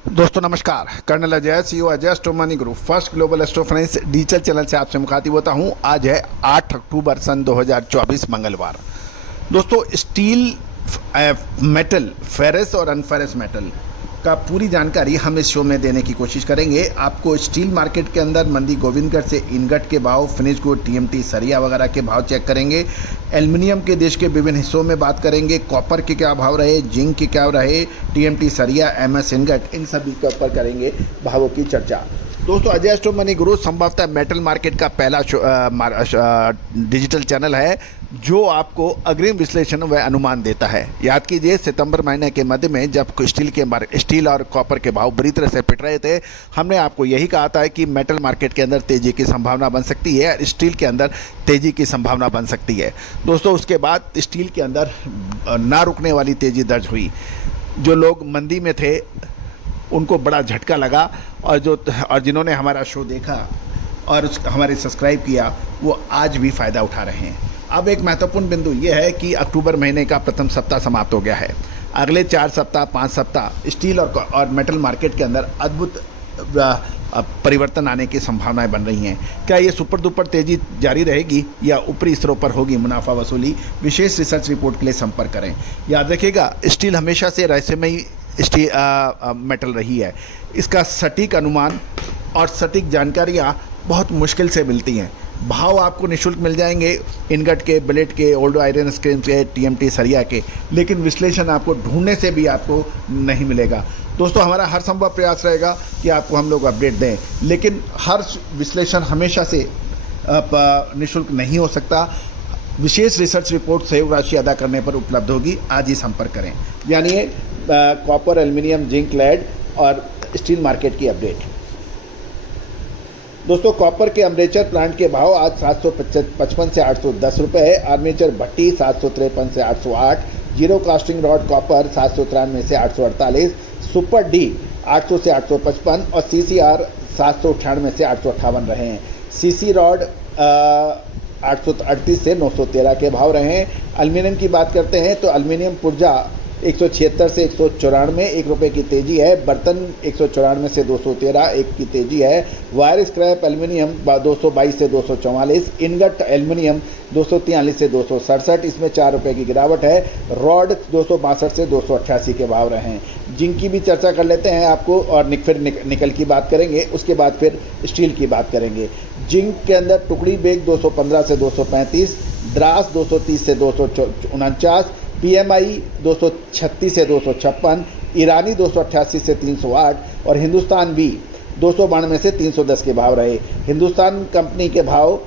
दोस्तों नमस्कार। Colonel Ajay, CEO Ajay astro money group first global astro finance digital channel से आपसे मुखातिब होता हूं। आज है 8 अक्टूबर सन 2024 मंगलवार। दोस्तों स्टील, मेटल, फेरस और अनफेरस मेटल का पूरी जानकारी हम इस शो में देने की कोशिश करेंगे। आपको स्टील मार्केट के अंदर मंडी गोविंदगढ़ से इनगट के भाव, फिनिश गुड, टीएमटी, सरिया वगैरह के भाव चेक करेंगे। एल्युमिनियम के देश के विभिन्न हिस्सों में बात करेंगे। कॉपर के क्या भाव रहे, जिंक के क्या रहे, टीएमटी, सरिया, एमएस, इनगट, इन सभी के ऊपर करेंगे भावों की चर्चा। दोस्तों अजय एस्ट्रो मनी गुरु संभवतः मेटल मार्केट का पहला डिजिटल चैनल है जो आपको अग्रिम विश्लेषण व अनुमान देता है। याद कीजिए सितंबर महीने के मध्य में जब स्टील और कॉपर के भाव बुरी तरह से पिट रहे थे, हमने आपको यही कहा था कि मेटल मार्केट के अंदर तेज़ी की संभावना बन सकती है और स्टील के अंदर तेज़ी की संभावना बन सकती है। दोस्तों उसके बाद स्टील के अंदर ना रुकने वाली तेज़ी दर्ज हुई। जो लोग मंदी में थे उनको बड़ा झटका लगा और जिन्होंने हमारा शो देखा और हमारे सब्सक्राइब किया वो आज भी फ़ायदा उठा रहे हैं। अब एक महत्वपूर्ण बिंदु ये है कि अक्टूबर महीने का प्रथम सप्ताह समाप्त हो गया है। अगले 4 सप्ताह 5 सप्ताह स्टील और मेटल मार्केट के अंदर अद्भुत परिवर्तन आने की संभावनाएं बन रही हैं। क्या ये सुपर डुपर तेज़ी जारी रहेगी या ऊपरी स्तरों पर होगी मुनाफा वसूली? विशेष रिसर्च रिपोर्ट के लिए संपर्क करें। याद रखिएगा स्टील हमेशा से रहस्यमयी मेटल रही है। इसका सटीक अनुमान और सटीक जानकारियाँ बहुत मुश्किल से मिलती हैं। भाव आपको निःशुल्क मिल जाएंगे इनगट के, बिलेट के, ओल्ड आयरन स्क्रीन के, टीएमटी, सरिया के, लेकिन विश्लेषण आपको ढूंढने से भी आपको नहीं मिलेगा। दोस्तों हमारा हर संभव प्रयास रहेगा कि आपको हम लोग अपडेट दें, लेकिन हर विश्लेषण हमेशा से निःशुल्क नहीं हो सकता। विशेष रिसर्च रिपोर्ट सहयोग राशि अदा करने पर उपलब्ध होगी। आज ही संपर्क करें। यानी कॉपर, एल्युमिनियम, जिंक, लेड और स्टील मार्केट की अपडेट। दोस्तों कॉपर के अमरेचर प्लांट के भाव आज 755 से 810 रुपये है। आर्मेचर भट्टी 753 से 808, जीरो कास्टिंग रॉड कॉपर 793 से 848, सुपर डी 800 से 855 और सीसीआर 798 से 858 रहे हैं। सीसी रॉड 838 से 913 के भाव रहे हैं। एल्युमिनियम की बात करते हैं तो एल्युमिनियम पुर्जा 176 से 194, 1 रुपये की तेज़ी है। बर्तन 194 से 213, 1 की तेज़ी है। वायर स्क्रैप एल्युमिनियम 222 से 244, इनगट एल्युमिनियम 243 से 267, इसमें 4 रुपये की गिरावट है। रॉड 262 से 288 के भाव रहे हैं। जिंक की भी चर्चा कर लेते हैं आपको, और फिर निकल की बात करेंगे, उसके बाद फिर स्टील की बात करेंगे। जिंक के अंदर टुकड़ी बेग 215 से 235, द्रास 230 से 249, पीएमआई 236 से 256, ईरानी 288 से 308 और हिंदुस्तान भी 292 से 310 के भाव रहे। हिंदुस्तान कंपनी के भाव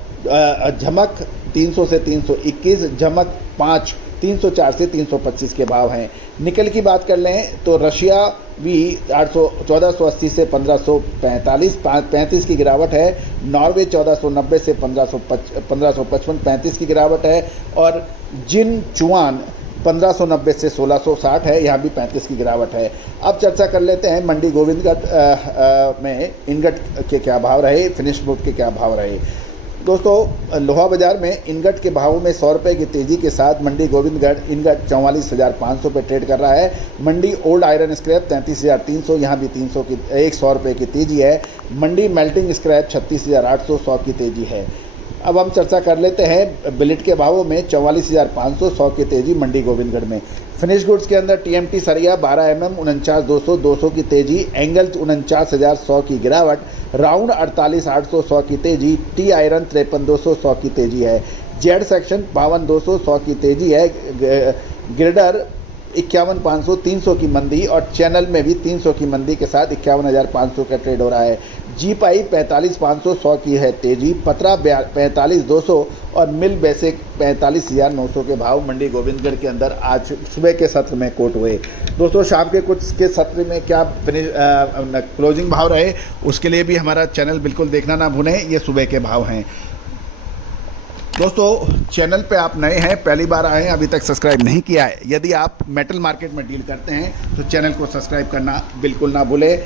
झमक 300 से 321, झमक 5 304 से 325 के भाव हैं। निकल की बात कर लें तो रशिया भी 1480 से 1545, 35 की गिरावट है। नॉर्वे 1490 से 1555, 35 की गिरावट है। और जिन चुआन 1590 से 1660 है, यहाँ भी 35 की गिरावट है। अब चर्चा कर लेते हैं मंडी गोविंदगढ़ में इनगट के क्या भाव रहे, फिनिश गुड के क्या भाव रहे। दोस्तों लोहा बाजार में इनगट के भावों में 100 रुपये की तेज़ी के साथ मंडी गोविंदगढ़ इनगट 44,500 पे ट्रेड कर रहा है। मंडी ओल्ड आयरन स्क्रैप 33,300, यहाँ भी 100 रुपये की तेज़ी है। मंडी मेल्टिंग स्क्रैप 36,800, 100 की तेज़ी है। अब हम चर्चा कर लेते हैं बिलेट के भावों में 44,500, 100 की तेज़ी मंडी गोविंदगढ़ में। फिनिश गुड्स के अंदर टीएमटी सरिया 12 mm 49,200, 200 की तेज़ी। एंगल 49,000, 100 की गिरावट। राउंड 48,800, 100 की तेज़ी। टी आयरन 53,200, 100 की तेज़ी है। जेड सेक्शन 52,200, 100 की तेज़ी है। ग्रेडर 51,500, 300 की मंदी और चैनल में भी 300 की मंदी के साथ 51,500 का ट्रेड हो रहा है। जी पाई 45,500, 100 की है तेज़ी। पतरा 45,200 और मिल बेसिक 45,900 के भाव मंडी गोविंदगढ़ के अंदर आज सुबह के सत्र में कोट हुए। दोस्तों शाम के कुछ के सत्र में क्या क्लोजिंग भाव रहे उसके लिए भी हमारा चैनल बिल्कुल देखना ना भूलें। ये सुबह के भाव हैं। दोस्तों चैनल पे आप नए हैं, पहली बार आए हैं, अभी तक सब्सक्राइब नहीं किया है, यदि आप मेटल मार्केट में डील करते हैं तो चैनल को सब्सक्राइब करना बिल्कुल ना भूलें।